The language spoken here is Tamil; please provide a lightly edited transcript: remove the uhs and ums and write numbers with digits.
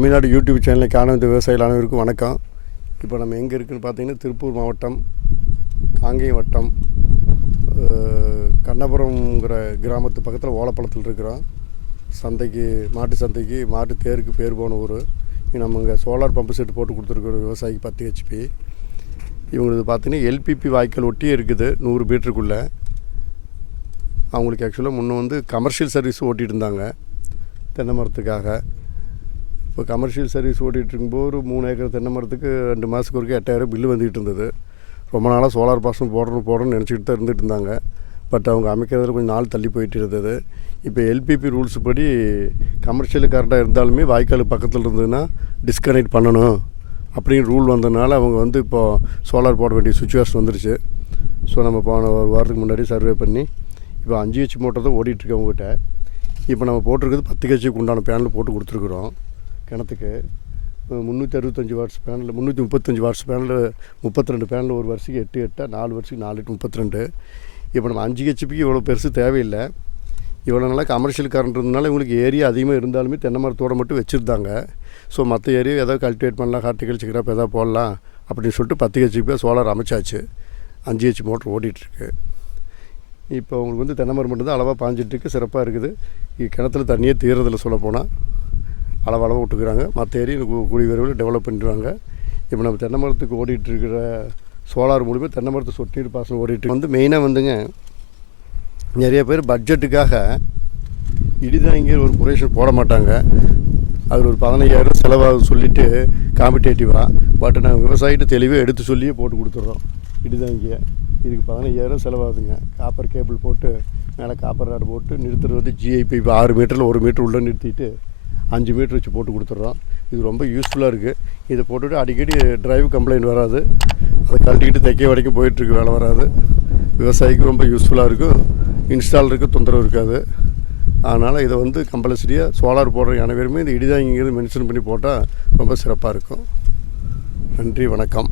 தமிழ்நாடு யூடியூப் சேனலை காண இந்த விவசாயிகள் அனைவருக்கும் வணக்கம். இப்போ நம்ம எங்கே இருக்குதுன்னு பார்த்தீங்கன்னா திருப்பூர் மாவட்டம் காங்கேயம் வட்டம் கண்ணபுரம்ங்கிற கிராமத்து பக்கத்தில் ஓலப்பழத்தில் இருக்கிறோம். சந்தைக்கு மாட்டு தேருக்கு பேர் போன ஊர். நம்ம இங்கே சோலார் பம்பு செட்டு போட்டு கொடுத்துருக்குற விவசாயிக்கு 10 HP. இவங்களுக்கு பார்த்தீங்கன்னா LBP வாய்க்கால் ஒட்டியே இருக்குது 100 மீட்டருக்குள்ளே. அவங்களுக்கு ஆக்சுவலாக முன்னே கமர்ஷியல் சர்வீஸ் ஓட்டிகிட்டு இருந்தாங்க தென்னை மரத்துக்காக. இப்போ கமர்ஷியல் சர்வீஸ் ஓட்டிகிட்டு இருக்கும்போது ஒரு 3 ஏக்கர் தென்னை மரத்துக்கு 2 மாதத்துக்கு ஒருக்கா 8000 பில்லு வந்துகிட்டு இருந்தது. ரொம்ப நாளாக சோலார் பாசனம் போடணும்னு நினச்சிக்கிட்டு தான் இருந்துகிட்டு இருந்தாங்க. பட் அவங்க அமைக்கிறதுல கொஞ்சம் நாள் தள்ளி போயிட்டு இருந்தது. இப்போ LBP ரூல்ஸ் படி கமர்ஷியல் கரெக்டாக இருந்தாலுமே வாய்க்கால் பக்கத்தில் இருந்ததுன்னா டிஸ்கனெக்ட் பண்ணணும் அப்படின்னு ரூல் வந்ததுனால அவங்க இப்போது சோலார் போட வேண்டிய சுச்சுவேஷன் வந்துருச்சு. ஸோ நம்ம போன ஒரு வாரத்துக்கு முன்னாடி சர்வே பண்ணி இப்போ 5 HP மோட்டர் தான் ஓடிட்டுருக்கு அவங்ககிட்ட. இப்போ நம்ம போட்டிருக்கிறது 10 HPக்கு உண்டான பேனல் போட்டு கொடுத்துருக்குறோம். கிணத்துக்கு 365 watts panel, 335 watts panel, 32 panel ஒரு வருஷத்துக்கு 8 8 4 வருஷத்துக்கு 4 8 32. இப்போ நம்ம 5 HPக்கு இவ்வளோ பெருசு தேவையில்லை. இவ்வளோ நாளாக கமர்ஷியல் கரண்ட் இருந்ததுனால இவங்களுக்கு ஏரியா அதிகமாக இருந்தாலுமே தென்னை மரத்தோடு மட்டும் வச்சுருந்தாங்க. ஸோ மற்ற ஏரியா ஏதாவது கல்டிவேட் பண்ணலாம், ஹார்டிகல்ச்சர் கிராப் எதாவது போடலாம் அப்படின்னு சொல்லிட்டு 10 HP சோலார் அமைச்சாச்சு. 5 HP மோட்டர் ஓடிட்டுருக்கு. இப்போ அவங்களுக்கு தென்னை மரம் மட்டும் தான் அளவாக பாஞ்சிட்டுருக்கு, சிறப்பாக இருக்குது. கிணத்துல தண்ணியே தீரதில்லை சொல்லப்போனால். அளவாக விட்டுக்கிறாங்க. மற்ற ஏரியா கூடிய விரைவில் டெவலப் பண்ணிடுவாங்க. இப்போ நம்ம தென்னை மரத்துக்கு ஓடிட்டுருக்கிற சோலார் மூலிமா தென்னை மரத்தை சொட்டு நீர் பாசனம் ஓடிட்டு மெயினாக நிறைய பேர் பட்ஜெட்டுக்காக இடிதாங்கிற ஒரு குரேஷன் போட மாட்டாங்க. அதில் ஒரு 15000 செலவாக சொல்லிவிட்டு காம்படேட்டிவாக. பட் நாங்கள் விவசாயிகிட்ட தெளிவாக எடுத்து சொல்லியே போட்டு கொடுத்துட்றோம். இடிதாங்கிய இதுக்கு 15000 செலவாகுதுங்க. காப்பர் கேபிள் போட்டு மேலே காப்பர் ராடு போட்டு நிறுத்துறது GIP. இப்போ 6 மீட்டரில் 1 மீட்டர் உள்ளே நிறுத்திட்டு 5 மீட்டர் வச்சு போட்டு கொடுத்துட்றோம். இது ரொம்ப யூஸ்ஃபுல்லாக இருக்குது. இதை போட்டுவிட்டு அடிக்கடி டிரைவ் கம்ப்ளைண்ட் வராது. அதை கழட்டிக்கிட்டு தைக்க வரைக்கும் போயிட்டுருக்கு, வேலை வராது. விவசாயிக்கு ரொம்ப யூஸ்ஃபுல்லாக இருக்கும். இன்ஸ்டாலருக்கு தொந்தரவு இருக்காது. அதனால் இதை கம்பல்சரியாக சோலார் போடுற அனைவருமே இந்த இடிதாங்கிங்கிறது மென்ஷன் பண்ணி போட்டால் ரொம்ப சிறப்பாக இருக்கும். நன்றி, வணக்கம்.